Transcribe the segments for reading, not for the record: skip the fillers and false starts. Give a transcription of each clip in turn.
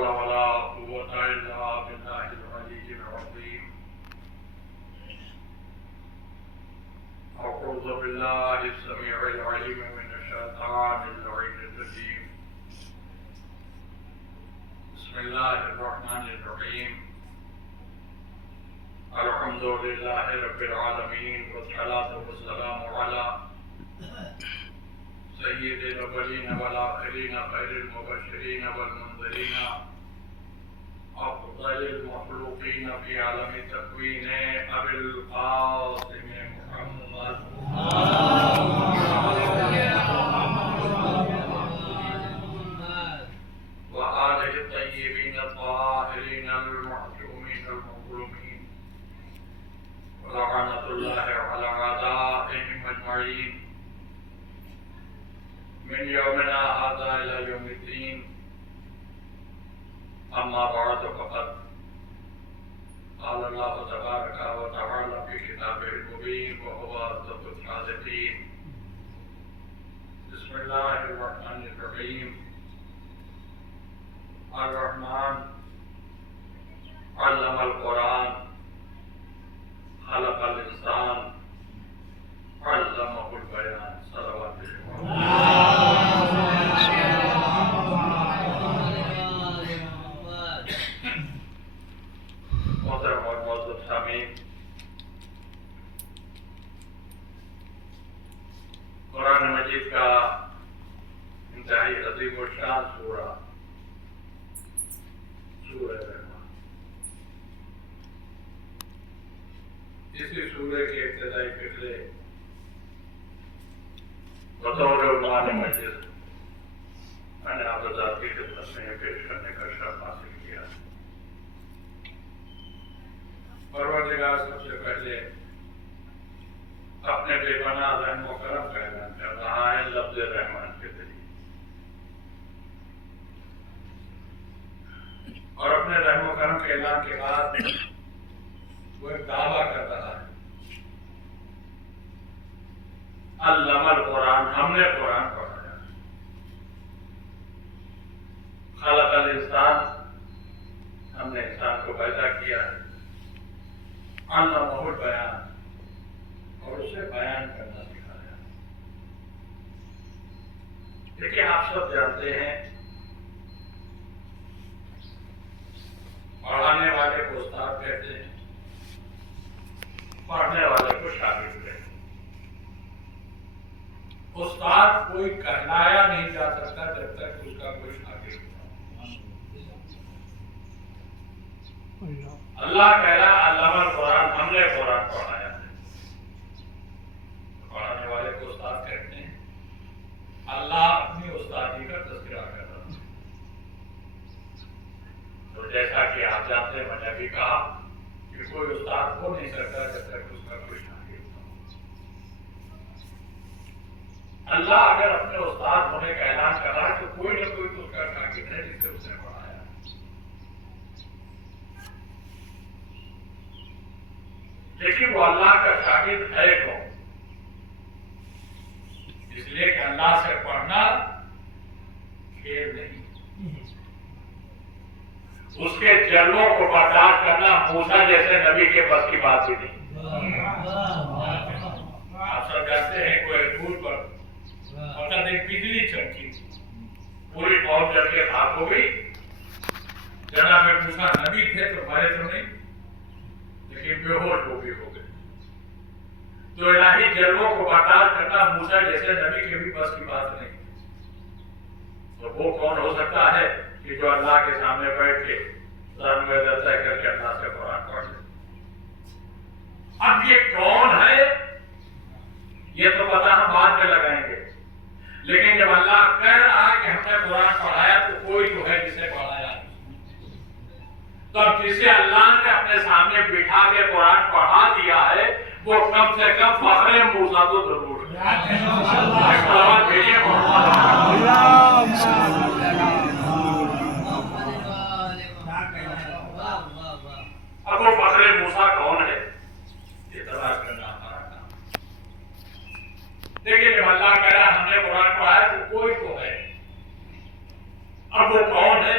حول ولا قوة إلا بالله العلي العظيم. أعوذ بالله السميع العليم من الشيطان اللعين الرجيم. بسم الله الرحمن الرحيم. الحمد لله رب العالمين والصلاة والسلام على سيد الأولين والآخرين خير المبشرين والمنذرين أفضل المخلوقين في عالم التكوين أبي القاسم محمد وآله الطيبين الطاهرين المعصومين المظلومين ولعنة الله على أعدائهم أجمعين من يومنا هذا إلى يوم الدين. أما بعد فقد قال الله تبارك وتعالى في كتابه المبين وهو أصدق الصادقين. بسم الله الرحمن الرحيم. الرحمن علم القرآن خلق الإنسان علمه البيان. صلوات محترم اور معزز سامعین، قرآن مجید کا انتہائی عظیم الشان سورہ رحمان، اسی سورہ کے ابتدائی فقرے بطور عنوان مجلس میں نے آپ حضرات کی خدمت میں پیش کرنے کا شرف حاصل کیا. پروردگار سب سے پہلے اپنے بے پناہ رحم و کرم کا اعلان کر رہا ہے لفظ رحمان کے ذریعے، اور اپنے رحم و کرم کے اعلان کے بعد وہ ایک دعویٰ کر رہا ہے. علم القرآن، ہم نے قرآن پڑھایا. خلق الانسان، ہم نے انسان کو پیدا کیا ہے. علمہ البیان، اور اسے بیان کرنا سکھایا. لیکن آپ سب جانتے ہیں پڑھانے والے کو استاد کہتے ہیں، پڑھنے والے کو شاگرد کہتے ہیں. استاد کوئی کہلایا نہیں جا سکتا جب تک اس کا کوئی شاگرد ہو. اللہ کہہ رہا علم القرآن، ہم نے قرآن پڑھایا ہے. پڑھانے والے کو استاد کہتے ہیں. اللہ اپنی استادی کا تذکرہ کر رہا ہے. تو جیسا کہ آپ جانتے ہیں، میں نے بھی کہا کہ کوئی استاد ہو نہیں سکتا جب تک اس کا کوئی شاگرد ہو. اللہ اگر اپنے استاد ہونے کا اعلان کر رہا ہے تو کوئی نہ کوئی تو اس کا شاگرد ہے جس سے اس نے پڑھایا. لیکن وہ اللہ کا شاگرد ہے کون؟ اس لیے کہ اللہ سے پڑھنا کھیل نہیں. اس کے جلووں کو برداشت کرنا موسیٰ جیسے نبی کے بس کی بات ہی نہیں. آپ سب جانتے ہیں کوئی دور پر فقط ایک بجلی چمکی، پوری قوم جل کے خاک ہو گئی. جناب موسیٰ نبی تھے تو مرے تو نہیں، لیکن بے ہوش وہ بھی ہو گئے. تو الہی جلووں کو برداشت کرنا موسیٰ جیسے نبی کے بھی بس کی بات نہیں. تو وہ کون ہو سکتا ہے کہ جو اللہ کے سامنے بیٹھ کے طے کر کے اللہ سے قرآن پڑھ لے؟ اب یہ کون ہے یہ تو پتہ ہم بعد میں لگائیں گے، لیکن جب اللہ کہہ رہا ہے کہ ہم نے قرآن پڑھایا تو کوئی تو ہے جسے پڑھایا. تو جسے اللہ نے اپنے سامنے بٹھا کے قرآن پڑھا دیا ہے وہ کم سے کم فخر موسیٰ تو ضرور ہے. اب وہ فخر موسیٰ کون ہے یہ تلاش کرنا ہمارا کام. لیکن جب اللہ کہہ رہا ہم نے قرآن پڑھایا تو کوئی تو ہے. اب وہ کون ہے؟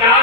4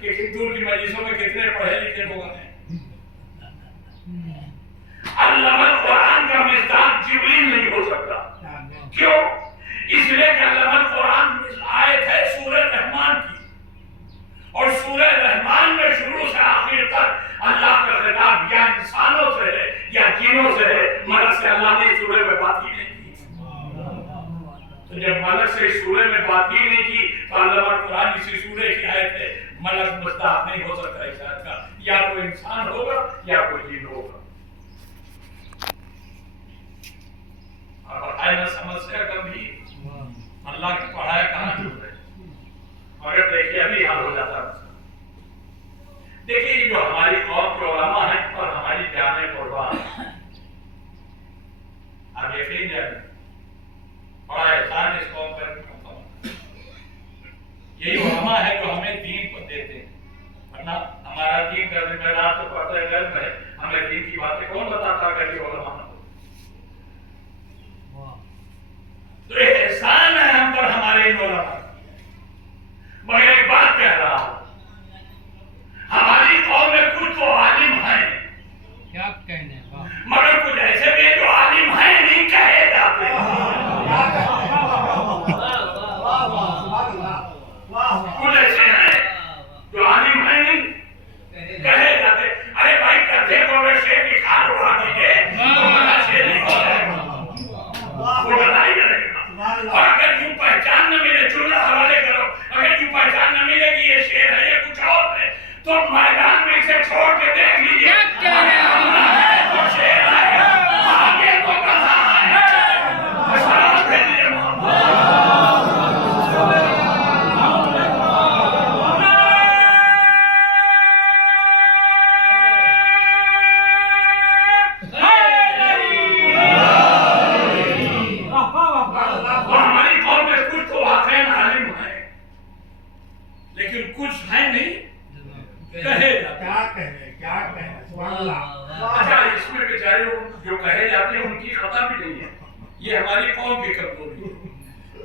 کہ ہندو کی مجلسوں میں کتنے پڑھے لکھے لوگ ہیں. علامہ قرآن کا مصداق جبریل نہیں ہو سکتا. کیوں؟ اس لیے کہ علامہ قرآن آیت ہے سورہ رحمان کی، اور سورہ رحمان میں شروع سے آخر تک اللہ کا خطاب یا انسانوں سے ہے یا جنوں سے ہے. ملک سے اللہ نے سورہ میں بات ہی نہیں کی. تو جب ملک سے سورہ میں بات ہی نہیں کی تو علامہ قرآن اسی سورہ کی آیت ہے. ملک مصداق نہیں ہو سکتا اس آیت کا، یا کوئی انسان ہوگا یا کوئی جن ہوگا. اور آئینہ سمسیا گمبھیر، اللہ کی پڑھائی کہاں چھوٹ رہی. مگر دیکھیے ابھی حل ہو جاتا ہے. دیکھیے جو ہماری قوم کے علماء ہیں اور ہماری جامع قربان، آپ یقین جانیں بڑا احسان اس قوم پر کرتا ہوں. یہی علماء ہے جو ہمیں دین کو دیتے ہیں، ورنہ ہمارا دین کا ذمہ دار تو پتہ ہے غلط ہے. ہمیں دین کی باتیں کون بتاتا کہ یہ علماء نہ ہو. تو احسان ہے ہم پر ہمارے ان علماء. مگر ایک بات کہہ رہا ہوں، ہماری قوم میں کچھ تو عالم ہیں، کیا کہنے مگر کچھ ایسے بھی ہیں جو عالم ہیں نہیں کہے جاتے. کچھ ایسے ہیں جو عالم ہیں نہیں کہے جاتے. ارے بھائی گدھے کو اگر شیر کی کھال اڑا دیجیے تو مزہ شیر نہیں ہو جائے گا، وہ بتا ہی کرے گا. اور اگر یوں پہچان نہ ملے، چولہا حوالے کرو، اگر یوں پہچان نہ ملے کہ یہ شیر ہے یہ کچھ اور ہے تو میدان میں اسے چھوڑ کے دیکھ لیجیے. تو شیر ہے آگے تو گدھا ہے. سلام بھیجیے کچھ ہے نہیں کہے جاتے. اچھا اس میں بیچارے جو کہے جاتے ہیں ان کی خطا بھی نہیں ہے، یہ ہماری قوم کی کمزوری ہے.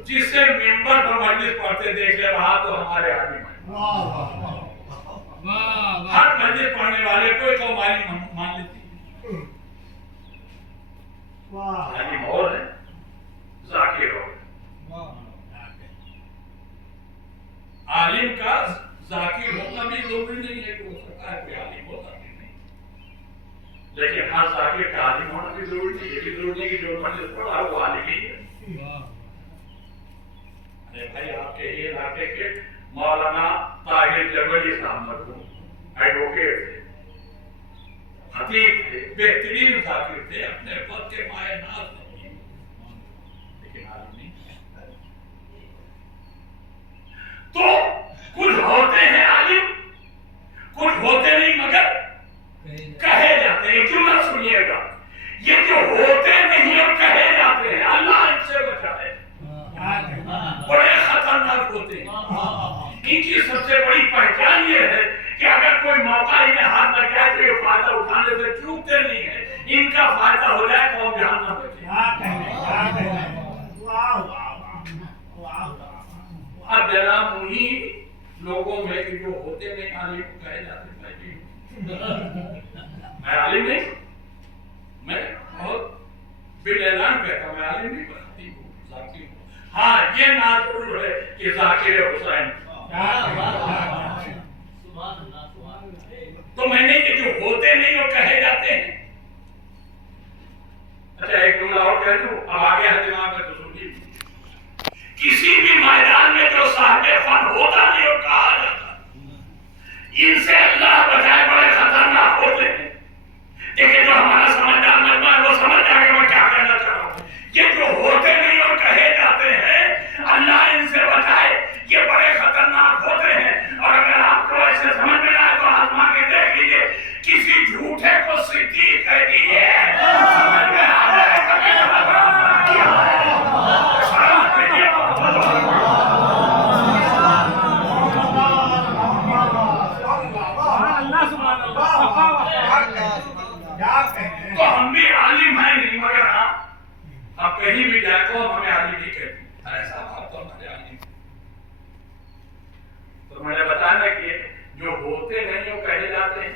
جس سے ممبر پر مجلس پڑھتے دیکھ لے رہا تو ہمارے عالم ہیں. ہر مجلس پڑھنے والے کو ایک عالم مان لیتی ہے. عالم اور ہے، ذاکر اور ہے. عالم کا ذاکر ہونا بھی ضروری نہیں ہے کہ ہو سکتا ہے کوئی عالم ہو ذاکر نہیں، لیکن ہر ذاکر کا عالم ہونا بھی ضروری نہیں. یہ بھی ضروری نہیں کہ جو مجلس پڑھا وہ عالم ہی ہے. ارے بھائی آپ کے یہ علاقے کے مولانا طاہر جبلی صاحب مرحوم ایڈوکیٹ تھے، خطیب تھے، بہترین ذاکر تھے، اپنے وقت کے مائے ناز نہیں، لیکن عالم نہیں. تو کچھ ہوتے ہیں عالم، کچھ ہوتے نہیں مگر کہے جاتے ہیں. جملہ سنیے گا، یہ جو ہوتے نہیں اور کہے جاتے ہیں اللہ ان سے بچائے، بڑے خطرناک ہوتے ہیں. ان کی سب سے بڑی پہچان یہ ہے کہ اگر کوئی موقع انہیں ہاتھ لگ جائے تو یہ فائدہ اٹھانے سے چوکتے نہیں ہیں. ان کا فائدہ ہو جائے تو ہم جہاں نہ بچے. اب جناب انہی لوگوں میں کہ جو ہوتے نہیں عالم کو کہے جاتے ہیں میں عالم نہیں، میں بہت بل اعلان کہتا ہوں میں عالم نہیں، پر خطیب ہوں، ذاکر ہوں. ہاں یہ نہ ضرور ہے کہ ذاکر حسین. تو میں نے کہ جو ہوتے نہیں وہ کہے جاتے ہیں. اچھا ایک جملہ اور کہہ دوں، اب آگے ہے دماغ میں تو سنیے. کسی بھی میدان میں جو صاحب فن ہوتا نہیں اور کہا جاتا، ان سے اللہ بچائے بڑے خطرناک ہوتے ہیں. دیکھیں جو ہمارا سمجھدار مجمع ہے وہ سمجھ جائے گا میں کیا کہنا چاہ رہا ہوں. یہ جو ہوتے نہیں اور کہے جاتے ہیں اللہ ان سے بچائے، یہ بڑے خطرناک ہوتے ہیں. اور اگر آپ کو ایسے سمجھ میں آئے تو آزما کے دیکھ لیجیے، کسی جھوٹے کو صدیق کہہ دیجیے سمجھ میں آ جائے گا کہ کیا ہے. ہوتے نہیں وہ کہے جاتے ہیں.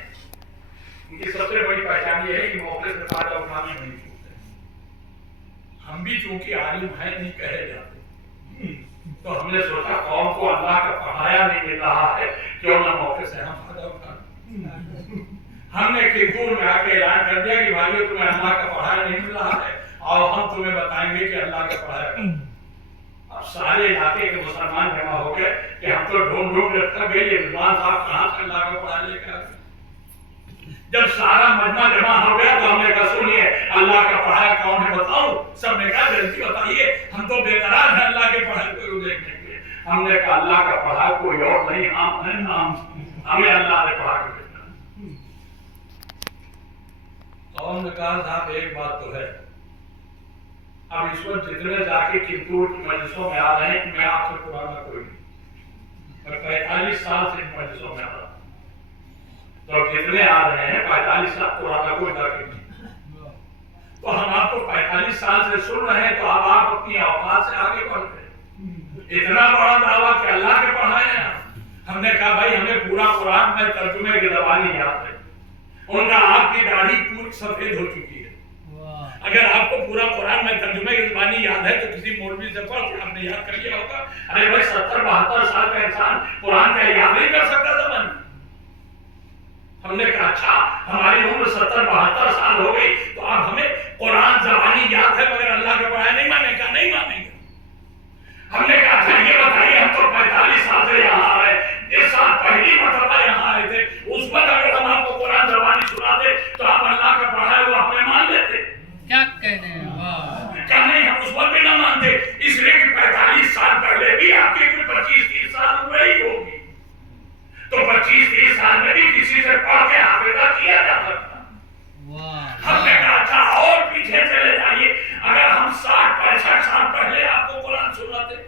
ان کی سب سے بڑی پہچان یہ ہے کہ موقع سے فائدہ اٹھانے نہیں چوکتے. ہم بھی چونکہ عالم ہیں نہیں کہے جاتے، تو ہم نے سوچا قوم کو اللہ کا پڑھایا نہیں مل رہا ہے، کیوں نہ موقع سے ہم فائدہ اٹھائیں. ہم نے کھیتور میں آ کے اعلان کر دیا کہ بھائیو تمہیں اللہ کا پڑھایا نہیں مل رہا ہے، اور ہم تمہیں بتائیں گے کہ اللہ کا پڑھایا. اب سارے علاقے کے مسلمان جمع ہو گئے کہ ہم تو ڈھونڈ ڈھونڈ کے تھک گئے، یہ رضوان صاحب کہاں سے اللہ کا پڑھایا لے کر. جب سارا مجمع جمع ہو گیا تو ہم نے کہا سنیے اللہ کا پڑھایا کون ہے بتاؤ. سب نے کہا جلدی بتائیے، ہم تو بے قرار ہیں اللہ کے پڑھائی کو دیکھنے کے لیے. ہم نے کہا اللہ کا پڑھایا کوئی اور نہیں، ہم ہیں نام، ہمیں اللہ نے پڑھا کے بھیجا. قوم نے کہا صاحب ایک بات تو ہے، اب اس وقت جتنے جا کے کھیتور کی مجلسوں میں آ رہے ہیں، میں آپ سے پرانا کوئی نہیں. میں 45 سال سے مجلسوں میں آ رہا ہوں، تو جتنے آ رہے ہیں 45 سال پرانا کوئی داخل نہیں. تو ہم آپ کو 45 سال سے سن رہے ہیں، تو اب آپ اپنی اوقات سے آگے بڑھ رہے ہیں. اتنا بڑا دعویٰ کہ اللہ کے پڑھائے ہیں. ہم نے کہا بھائی ہمیں پورا قرآن میں ترجمے کی زبانی یاد ہے. ان کا آپ کی داڑھی پوری سفید ہو چکی ہے. اگر آپ کو پورا قرآن میں ترجمے کی زبانی یاد ہے تو کسی مولوی سے پڑھ کے آپ نے یاد کر لیا ہوگا. ارے بھائی 70-72 سال کا انسان قرآن کا یاد نہیں کر سکتا زبان. ہم نے کہا اچھا ہماری عمر 70-72 سال ہو گئی تو اب ہمیں قرآن زبانی یاد ہے مگر اللہ کے پڑھایا نہیں مانیں گا. نہیں مانیں گے. ہم نے کہا اچھا یہ بتائیے ہم تو 45 سال سے یہاں آ رہے ہیں، جس سال پہلی مرتبہ یہاں آئے تھے اس وقت اگر ہم آپ کو قرآن زبانی سناتے تو آپ اللہ کا پڑھایا وہ ہمیں مان لیتے. کیا کہنے ہیں؟ واہ. کیا نہیں ہم اس وقت بھی نہ مانتے، اس لیے کہ 45 سال پہلے بھی آپ کی 25-30 سال عمر ہی ہوگی، تو 25-30 سال میں بھی کسی سے پڑھ کے حافظہ کیا جا سکتا. ہم نے کہا اچھا اور پیچھے چلے جائیے، اگر ہم 60-65 سال پہلے آپ کو قرآن سناتے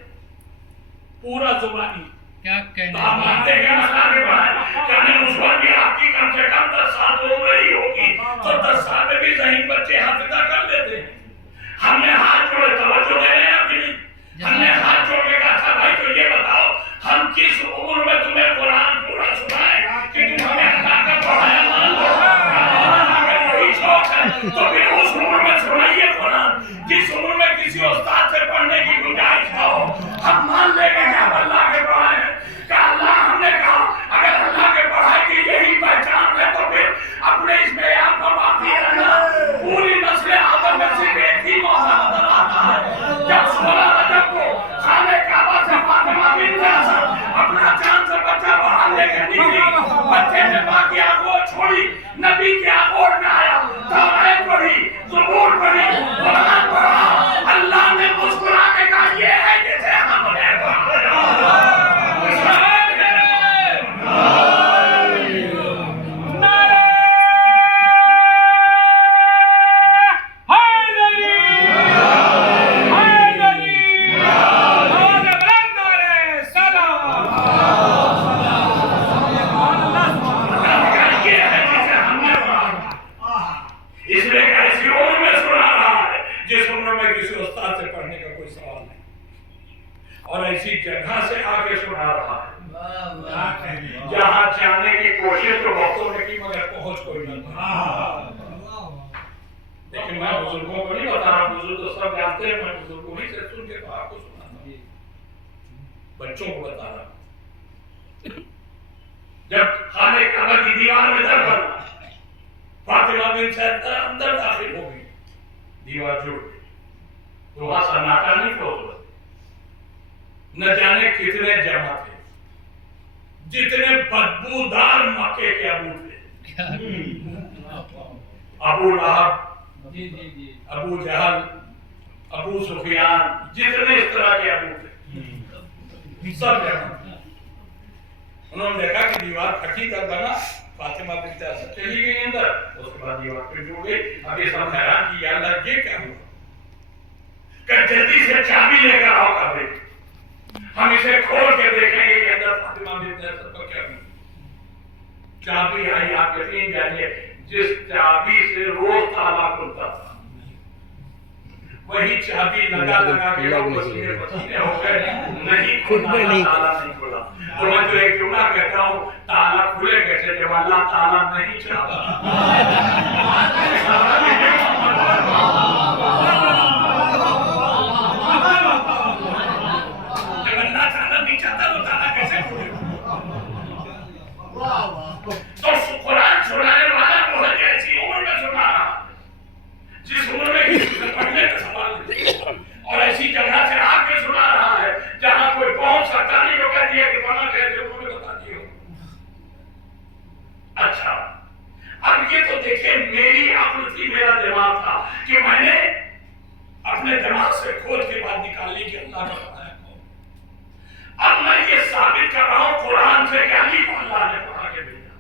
پورا زبانی کیا کہنے تو آپ مانتے کہ مسئلہ کے پڑھائے. کیا نہیں اس وقت بھی آپ کی کم سے کم 10 سال تو عمر ہی ہوگی، تو 10 سال میں بھی ذہین بچے حافظہ کر لیتے ہیں. ہم نے ہاتھ جوڑے توجہ دے رہے ہیں اب نہیں. ہم نے ہاتھ جوڑ کے کہا تھا بھائی تو یہ بتاؤ ہم کس عمر میں تمہیں قرآن پورا سنائیں کہ تم ہمیں اللہ کا پڑھایا مان لو. اگر یہی شوق ہے تو پھر اس عمر میں سنائیے قرآن جس عمر میں کسی استاد سے پڑھنے کی گنجائش نہ ہو. ہم مان لیں گے کہ ہم اللہ کے پڑھائے ہیں. کہ اللہ ہم نے کہا اگر اللہ کے پڑھائی کی یہی پہچان ہے تو پھر اپنے اس معیار پر باقی رہنا. پوری نسل آدم میں صرف ایک ہی موقع نظر آتا ہے جب 16 رجب کو خانہ کعبہ سے فاطمہ بنت اسد اپنا جان سے بچہ باہر لے کے نکلی. بچے نے ماں کی آگوش چھوڑی، نبی کی آگوش میں آیا، توریت پڑھی، زبور پڑھی، قرآن پڑھا. اللہ نے مسکرا کے کہا یہ ہے جسے ہم نے پڑھایا. اور ایسی جگہ سے آگے سنا رہا ہے جہاں جانے کی کوشش تو بہتوں نے کی مگر پہنچ کوئی نہ تھا. لیکن میں بزرگوں کو نہیں بتا رہا، بزرگ تو سب جانتے ہیں، میں بزرگوں ہی سے سن کے تو آپ کو سناتا ہوں، بچوں کو بتا رہا ہوں. جب خانہ کعبہ کی دیوار میں در بنا، فاطمہ بنت اسد اندر داخل ہو گئی، دیوار جڑ گئی تو وہاں سناٹا نہیں کھول. نہ جانے کتنے جمع تھے، جتنے بدبودار مکے کے ابو تھے. ابو لہب، ابو جہل، ابو سفیان، جتنے اس طرح کے ابو تھے سب جمع تھے. انہوں نے دیکھا کہ دیوار پھٹی کر بنا، فاطمہ بنت اسد چلی گئی اندر، اس کے بعد دیوار پہ جڑ گئی. اب یہ سب حیران کہ یا اللہ یہ کیا ہوا، کہ جلدی سے چابی لے کر آؤ کمرے، ہم اسے کھول کے دیکھیں گے کہ اندر فاطمہ بنت اسد کا کیا ہے. چابی آئی، آپ یقین جانیے جس چابی سے روز تالا کھلتا تھا وہی چابی لگا کے لوگ پسینے ہو گئے، نہیں کھلا، تالا نہیں کھلا. تو میں تو ایک جملہ کہتا ہوں، تالا کھلے کیسے جب اللہ تالا نہیں چاہتا؟ جب اللہ تعالیٰ نہیں چاہتا تو تالا کیسے کھلے؟ تو قرآن سنانے والا وہ ہے ایسی عمر میں سنا رہا ہے جس عمر میں کسی سے پڑھنے کا سوال نہیں، اور ایسی جگہ سے آ کے سنا رہا ہے جہاں کوئی پہنچ سکتا نہیں جو کہہ دیا کہ فلاں کہتے انہوں نے بتا دیا۔ اچھا اب یہ تو دیکھیں میری عقل تھی، میرا دماغ تھا کہ میں نے اپنے دماغ سے کھود کے بعد نکالی کہ اللہ کا بتایا کون۔ اب میں یہ ثابت کر رہا ہوں قرآن سے کہ علی کو اللہ نے پڑھا کے بھیجا،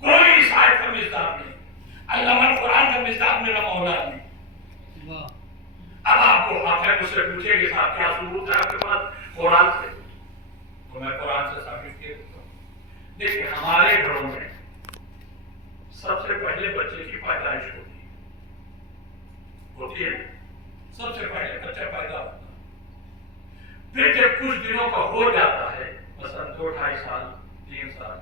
کوئی اس آیت کا مصداق نہیں، علامہ قرآن کا مصداق میرا مولا نہیں۔ اب آپ کو آپ مجھ سے پوچھے کہ صاحب کیا ثبوت ہے آپ کے پاس قرآن سے؟ تو میں قرآن سے ثابت کیا دیتا ہوں۔ دیکھیں ہمارے گھروں میں سب سے پہلے بچے کی پیدائش ہوتی ہے، سب سے پہلے بچہ پیدا ہوتا ہے، پھر جب کچھ دنوں کا ہو جاتا ہے مثلا 2-2.5 سال 3 سال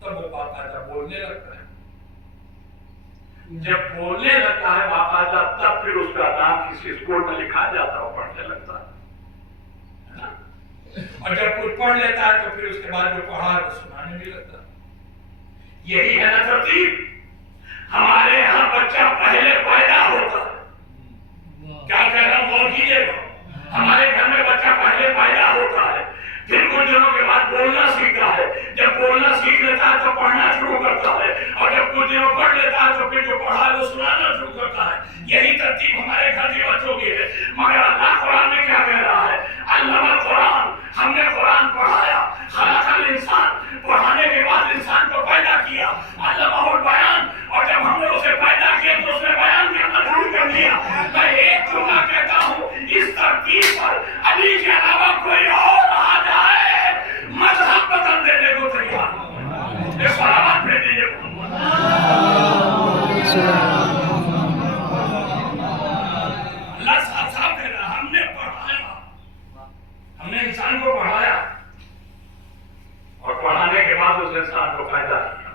تب وہ باقاعدہ بولنے لگتا ہے، جب بولنے لگتا ہے باقاعدہ تب پھر اس کا نام کسی اسکول میں لکھا جاتا ہے اور پڑھنے لگتا ہے، اور جب کچھ پڑھ لیتا ہے تو پھر اس کے بعد جو پڑھا ہے وہ سنانے بھی لگتا ہے۔ یہی ہے نا ترتیب؟ ہمارے یہاں بچہ پہلے پیدا ہوتا ہے، کیا کہہ رہا ہوں غور کیجیے گا، ہمارے گھر میں بچہ پہلے پیدا ہوتا ہے، پھر کچھ دنوں کے بعد بولنا سیکھتا ہے، جب بولنا سیکھ لیتا ہے تو پڑھنا شروع کرتا ہے، اور جب کچھ دنوں پڑھ لیتا ہے تو پھر جو پڑھا ہے وہ سنانا شروع کرتا ہے۔ یہی ترتیب ہمارے گھر کے بچوں کی ہے، مگر اللہ قرآن میں کیا کہہ رہا ہے؟ علامہ قرآن، ہم نے قرآن پڑھایا، خلق الانسان، پڑھانے کے بعد انسان کو پیدا کیا، علمہ البیان، اور جب ہم نے اسے پیدا کیا تو اس نے بیان کرنا شروع کر دیا۔ میں ایک جملہ کہتا ہوں، اس ترتیب پر علی کے علاوہ کوئی اور آ جائے مذہب بدل دینے کو تیار ہوں۔ ایک بڑا بھیج دیجیے اللہ صاحب کہہ رہا ہم نے پڑھایا، ہم نے انسان کو پڑھایا اور پڑھانے کے بعد اس انسان کو پیدا کیا،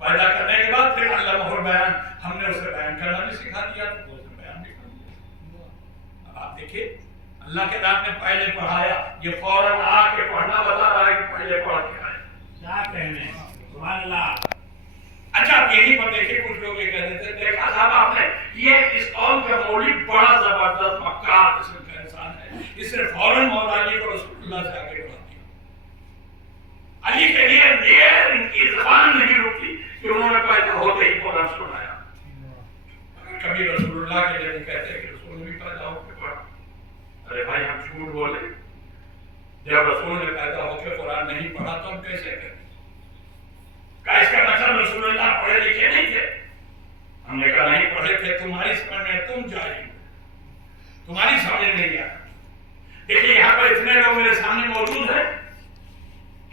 پیدا کرنے کے بعد پھر علامہ البیان ہم نے اسے بیان کرنا بھی سکھا دیا تو اسے بیان بھی کر دیا۔ اب آپ دیکھیے اللہ کے نام نے پہلے پڑھایا، یہ فوراً آ کے پڑھنا بتا رہا ہے کہ پہلے پڑھ کے آئے، کیا کہنے سبحان اللہ۔ اچھا اب یہی پر دیکھیے کچھ لوگ یہ کہتے تھے دیکھا صاحب آپ نے یہ اس قوم کا مولوی بڑا زبردست مکار قسم کا انسان ہے، اس نے فوراً مولا علی کو رسول اللہ سے آگے بڑھا دیا۔ علی کے لیے ان کی زبان نہیں رکتی کہ انہوں نے پیدا ہوتے ہی قرآن سنایا۔ کبھی رسول اللہ کے لیے کہتے ہیں کہ رسول بھی پیدا ہو کے پڑھا، ارے بھائی ہم جھوٹ بولے، جب رسول نے پیدا ہو کے قرآن نہیں پڑھا تو ہم کیسے کہیں؟ کیا اس کا مطلب رسول اللہ پڑھے لکھے نہیں تھے؟ ہم نے کہا نہیں پڑھے تھے، تمہاری سمجھ میں تم جاہل ہو، تمہاری سمجھ نہیں آیا۔ دیکھیے یہاں پر اتنے لوگ میرے سامنے موجود ہیں،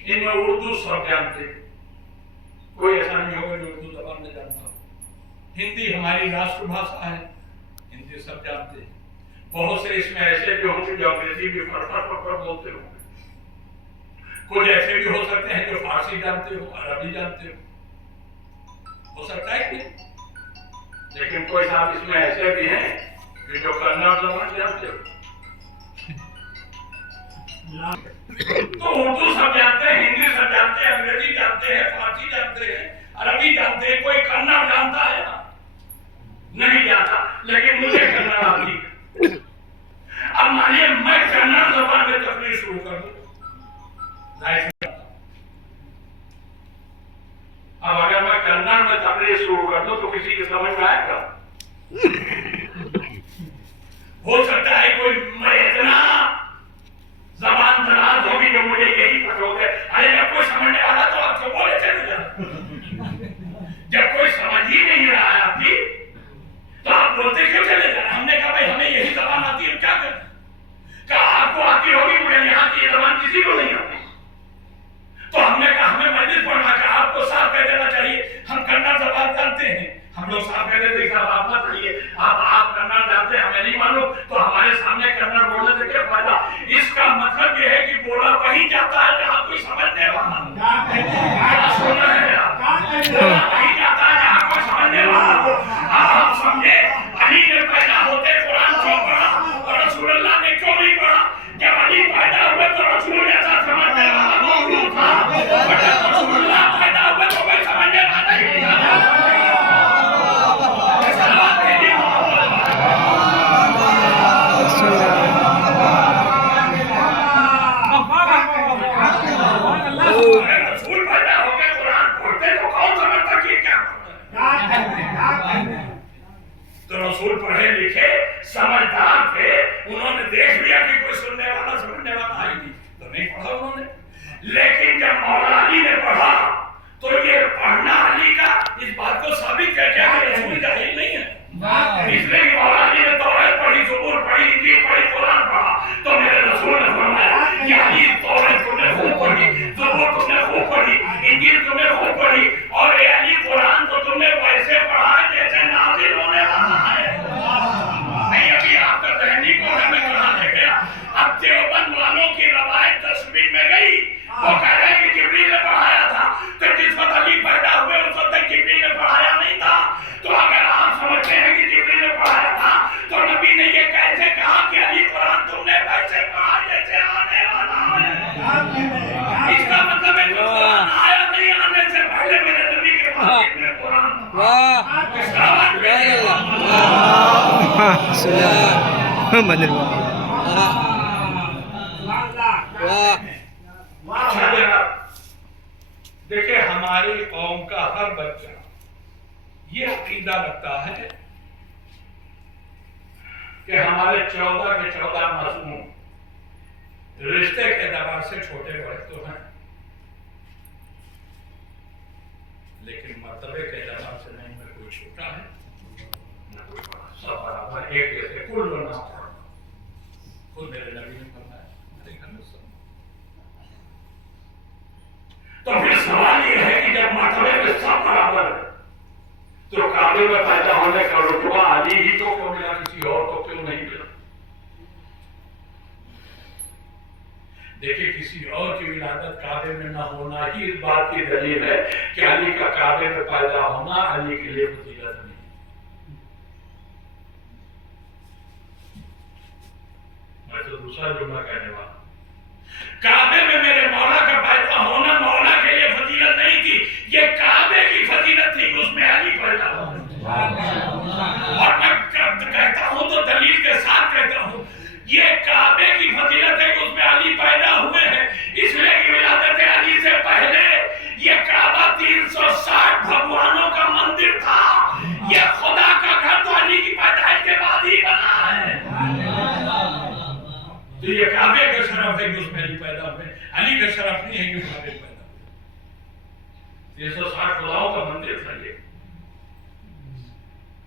ان میں اردو سب جانتے، کوئی ایسا نہیں ہوگا جو اردو زبان میں جانتا ہو۔ ہندی ہماری راشٹر بھاشا ہے، ہندی سب جانتے ہیں۔ بہت سے اس میں ایسے بھی ہوں گے جو انگریزی بھی پڑھ بولتے ہوں گے، کچھ ایسے بھی ہو سکتے ہیں جو فارسی جانتے ہو، عربی جانتے ہو سکتا ہے کہ، لیکن کوئی صاحب اس میں ایسے بھی ہیں کہ جو کنڑ زبان جانتے ہو۔ تو اردو سب جانتے ہیں، ہندی سب جانتے ہیں، انگریزی جانتے ہیں، فارسی جانتے ہیں، عربی جانتے ہیں، کوئی کنڑ جانتا ہے نا؟ نہیں جانتا، لیکن مجھے کنڑ آتی ہے۔ اب مانیے میں کنڑ زبان میں تقریر شروع کر دوں، اب اگر میں کنڑ میں تقریر شروع کر دوں تو کسی کی سمجھ میں آئے گا؟ ہو سکتا ہے کوئی میں اتنا زبان دراز ہوگی جو مجھے یہی پتہ ہوگا، ارے جب مطلب یہ ہے کہ بولا وہی جاتا ہے جہاں کوئی سمجھنے والا سنا ہے بولا وہی جاتا ہے جہاں کوئی سمجھنے والا ہو. اب آپ سمجھے علی نے پیدا ہوتے قرآن کیوں پڑھا اور رسول اللہ نے کیوں نہیں پڑھا؟ جب علی پیدا ہوئے تو رسول ایسا سمجھنے والا موجود تھا اور جب رسول اللہ پیدا ہوئے تو کوئی سمجھنے والا نہیں تھا. رسول پیدا ہو کے قرآن پڑھتے تو کون سمجھتا کہ کیا تو رسول پڑھے لکھے سمجھدار تھے. انہوں نے دیکھ لیا کہ کوئی سننے والا سمجھنے والا آئی نہیں تو نہیں پڑھا انہوں نے. لیکن جب مولا علی نے پڑھا تو یہ پڑھنا علی کا اس بات کو ثابت کر کے کہ رسول جاہل نہیں ہے. اس لیے کہ مولا علی نے توریت پڑھی، زبور پڑھی، انجیل پڑھی، قرآن پڑھا تو میرے رسول نے فرمایا کہ علی توریت تم نے خوب پڑھی، زبور تم نے خوب پڑھی، انجیل تم نے خوب پڑھی اور اے علی قرآن تو تم نے ویسے پڑھا ہے جیسے نازل ہونے والا ہے. نہیں ابھی آپ کا ذہنی کو ہمیں کہاں لے گیا. اب دیوبند والوں کی روایت تصویر میں گئی. وہ کہہ رہے ہیں کہ جبریل نے پڑھایا تھا تو جس وقت علی پیدا ہوئے اس وقت تک جبریل نے پڑھایا نہیں تھا. تو اگر آپ سمجھتے ہیں کہ جبریل نے پڑھایا تھا تو نبی نے یہ کیسے کہا کہ علی قرآن تم نے ویسے پڑھا جیسے آنے والا ہے؟ اس کا مطلب ہے کہ قرآن آیا نہیں آنے سے پہلے میرے نبی کے پاس ابن قرآن دیکھیں ہماری قوم کا ہر بچہ یہ عقیدہ رکھتا ہے کہ ہمارے 14 کے 14 معصوم رشتے کے اعتبار سے چھوٹے بڑے تو ہیں لیکن مرتبے کے اعتبار سے نہیں. میں کوئی چھوٹا ہے نہ کوئی بڑا، سب برابر ایک جیسے کل بنا خود میرے نبی نے فرمایا میرے گھر میں سب. تو پھر سوال یہ ہے کہ جب مرتبے میں سب برابر ہے تو کعبے میں پیدا ہونے کا رتبہ علی ہی تو کیوں ملا، کسی اور کو کیوں نہیں ملا؟ دیکھیں کسی اور کی ولادت کعبے میں نہ ہونا ہی اس بات کی دلیل ہے کہ علی کا کعبے میں پیدا ہونا علی کے لیے فضیلت نہیں. میں تو دوسرا جملہ کہنے والا ہوں. کعبے میں میرے مولا کا پیدا ہونا مولا کے لیے فضیلت نہیں تھی، یہ کعبے کی فضیلت تھی، اس میں علی پیدا ہوا. اور میں کہتا ہوں تو دلیل کے ساتھ کہتا ہوں یہ کعبے کی فضیلت ہے کہ اس میں علی پیدا ہوئے ہیں. اس لیے کہ ولادت علی سے پہلے یہ کعبہ 360 بھگوانوں کا مندر تھا. یہ خدا کا گھر تو علی کی پیدائش کے بعد ہی بنا ہے. تو یہ کعبے کا شرف ہے کہ اس میں علی پیدا ہوئے، علی کا شرف نہیں ہے کہ کعبے پیدا ہوئے. 360 خداؤں کا مندر تھا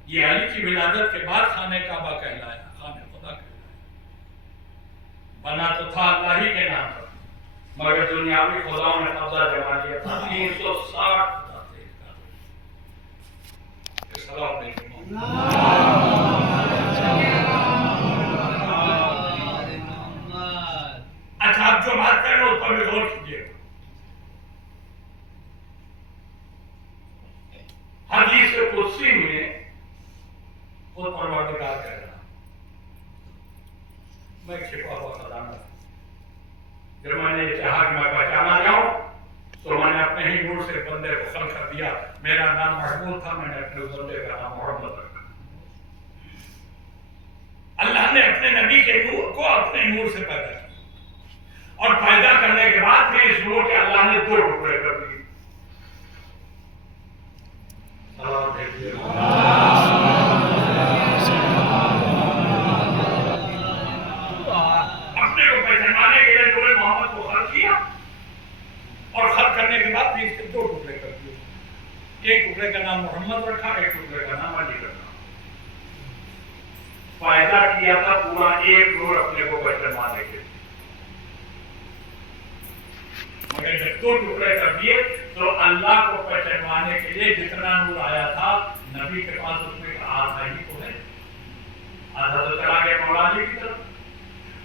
یہ علی کی ولادت کے بعد خانہ کعبہ کہلایا، خانہ خدا کہلایا. بنا تو تھا اللہ ہی کے نام پر مگر دنیاوی خداؤں نے قبضہ جما لیا تھا. 360 خدا تھے اس کعبے. السلام علیکم. اچھا آپ جو بات کر رہے ہیں اس پر بھی غور کیجیے. حدیث قدسی میں خود پروردگار کہہ رہا میں چھپا ہوا خزانہ. جب میں نے چاہا کہ میں پہچانا جاؤں تو میں نے اپنے ہی نور سے بندے کو خلق کر دیا. میرا نام محمود تھا، میں نے اپنے بندے کا نام محمد رکھا. اللہ نے اپنے نبی کے نور کو اپنے نور سے پیدا کیا اور پیدا کرنے کے بعد پھر اس نور کے اللہ نے 2 ٹکڑے کر دیے. اپنے کو پہچانے کے لیے نور محمد کو خلق کیا اور خلق کرنے کے بعد پھر اس کے 2 ٹکڑے کر دیے. ایک ٹکڑے کا نام محمد رکھا، ایک ٹکڑے کا نام علی رکھا. پیدا کیا تھا پورا ایک نور اپنے کو پہچانے کے لیے، مگر جب 2 ٹکڑے کر دیے تو اللہ کو پہچانوانے کے لیے جتنا نور آیا تھا نبی کے پاس اس میں آدھا ہی تو ہے، آدھا تو چلا گیا مولا علی کی طرف.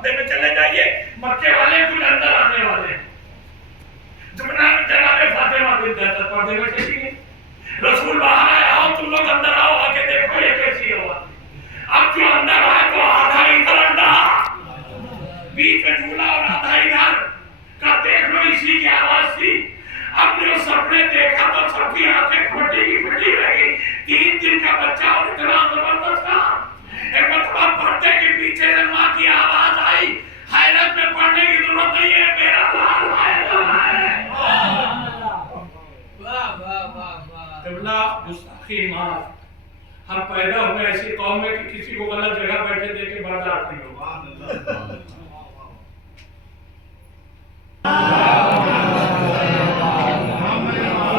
پردے میں چلے جائیے، مکے والے کچھ اندر آنے والے ہیں۔ جناب فاطمہ بنت اسد پردے میں چلی گئی، رسول باہر آئے، آؤ تم لوگ اندر آؤ، آ کے دیکھو یہ کیسی ہوا۔ اب جو اندر آئے تو آدھا ادھر اندھا، بیچ میں جھولا اور آدھا ادھر کا، دیکھ لو اسی کی آواز تھی۔ اب نے سب نے دیکھا تو سب کی آنکھیں پھٹی کی پھٹی رہ گئی۔ 3 دن کا بچہ اور اتنا زبردست تھا۔ ایک مرتبہ پردے کے پیچھے سے ماں کی آواز آئی، حیرت میں پڑھنے کی ضرورت نہیں ہے، میرا لال حیدر ہے۔ قبلہ گستاخی معاف۔ ہم پیدا ہوئے ایسی قوم میں کہ کسی کو غلط جگہ بیٹھے دیکھ کے برداشت نہیں ہوگا۔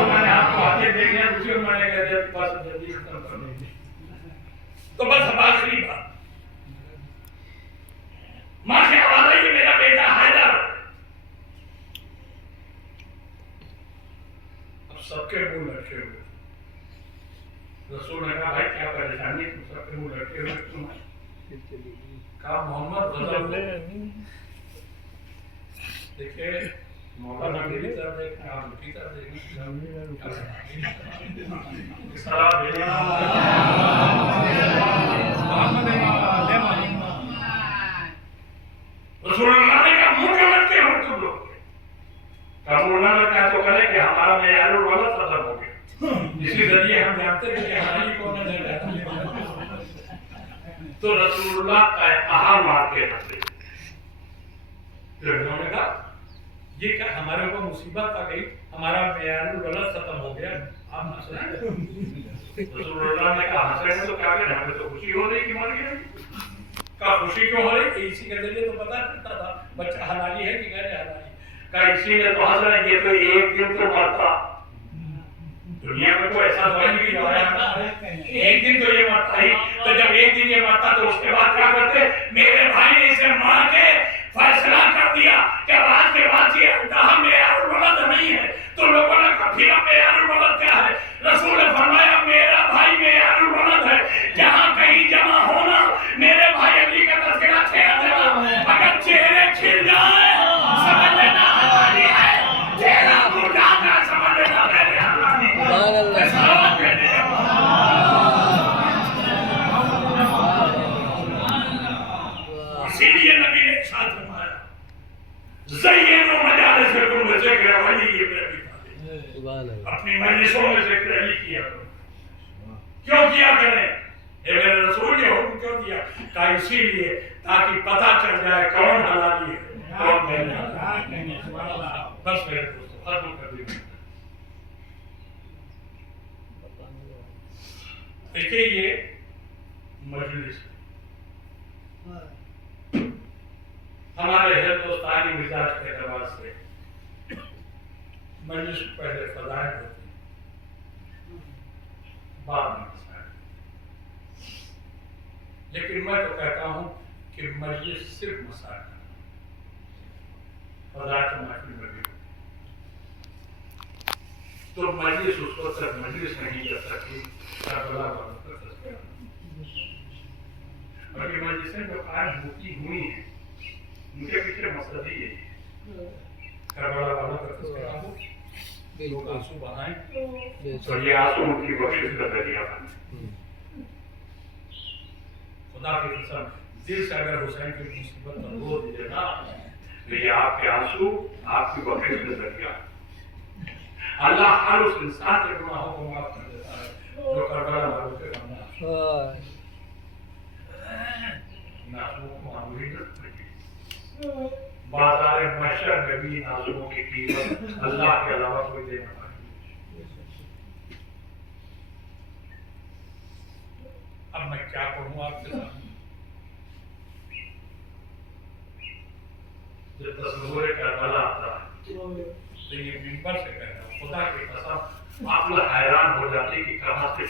میں نے آپ کو آگے دیکھنے مجھے میں نے کہہ دیا بس جلدی ختم کر دیں۔ تو بس اب آخری بات، ماں سے آواز آئی، میرا بیٹا حیدر۔ اب سب کے منہ لٹکے ہوئے۔ رسول نے کہا بھائی کیا پریشانی، تم سب کے منہ لٹکے ہوئے کیوں ہیں؟ کہا محمد غضب ہے۔ دیکھیں مولانا میری طرف دیکھیں، آپ ان کی طرف دیکھیں۔ سلام رسول اللہ نے کہا منہ کیوں لٹکے ہو تم لوگ؟ کہا مولانا لگتا ہے تو کرے کہ ہمارا معیار الولد ختم ہو گیا، اسی ذریعے ہم جانتے ہیں کہ ہماری کون ہے۔ تو رسول اللہ کا کہا مار کے رکھتے، انہوں نے کہا یہ کیا ہمارے اوپر مصیبت آ گئی، ہمارا معیار الولد ختم ہو گیا، آپ نہ سنیں۔ رسول اللہ نے کہا ہنس رہے ہیں تو کیا کریں، ہمیں تو خوشی ہو رہی کہ مر گیا۔ کہا خوشی کیوں ہو رہی کہ اسی کے ذریعے تو پتا چلتا تھا بچہ حلالی ہے کہ غیر حلالی۔ کہا اسی نے تو ہنس رہے، یہ تو ایک دن تو مرتا، دنیا میں کوئی ایسا دوائی نہیں دوایا، ایک دن تو یہ مرتا ہی، تو جب ایک دن یہ مرتا تو اس کے بعد کیا کرتے؟ میرے بھائی نے اسے مار کے فیصلہ کر دیا کہ آج کے بعد یہ کہا معیار الولد نہیں ہے۔ تو لوگوں نے کہا پھر معیار الولد کیا ہے؟ رسول نے فرمایا میرا بھائی معیار الولد ہے، جہاں کہیں جمع ہونا میرے بھائی علی کا تذکرہ چھیڑ دینا، اگر چہرے کھل جائے سمجھ لینا حلالی ہے، چہرہ مرجھا کر سمجھ لینا میرے حلالی ہے۔ اسی لیے نبی نے ارشاد فرمایا زینوا مجالسکم بذکر علی ابن ابی طالب، اپنی مجلسوں میں ذکر علی کیا کرو۔ کیوں کیا کریں؟ اے میرے رسول یہ حکم کیوں دیا؟ کہا اسی لیے تاکہ پتہ چل جائے کون حلالی ہے کون غیر حلالی۔ بس میرے دوستو ختم کر دیں۔ دیکھیں یہ مجلس ہمارے ہندوستانی مزاج کے اعتبار سے مجلس پہلے فضائل ہوتی ہیں، بعد میں مسائل۔ لیکن میں تو کہتا ہوں کہ مجلس صرف مسائل فضائل تو محفل میں بھی، تو مجلس اس وقت تک مجلس نہیں کر سکتی کربلا والوں کا تذکرہ۔ اور یہ مجلسیں جو قائم ہوتی ہوئی ہیں ان کے پیچھے مقصد ہی یہی ہے، کربلا والوں کا تذکرہ ہو، لوگ آنسو بہائیں اور یہ آنسو ان کی بخشش کا ذریعہ بنے۔ خدا کی قسم دل سے اگر حسین کی مصیبت پر رو دیجیے نا تو یہ آپ کے آنسو آپ کی بخشش کا ذریعہ۔ اللہ ہر اس انسان کے گناہوں کو معاف کر دیتا ہے جو کربلا والوں کے بندہ ہے۔ نازوں کو معمولی نہ سمجھیے، بازار محشر میں بھی نازوں کی قیمت اللہ کے علاوہ کوئی دے نہ پائے۔ اب میں کیا پڑھوں آپ کے سامنے؟ جب تصور کربلا آتا ہے تو یہ منبر سے کہتا ہوں خدا کی قسم آپ لوگ حیران ہو جاتے کہ کہاں سے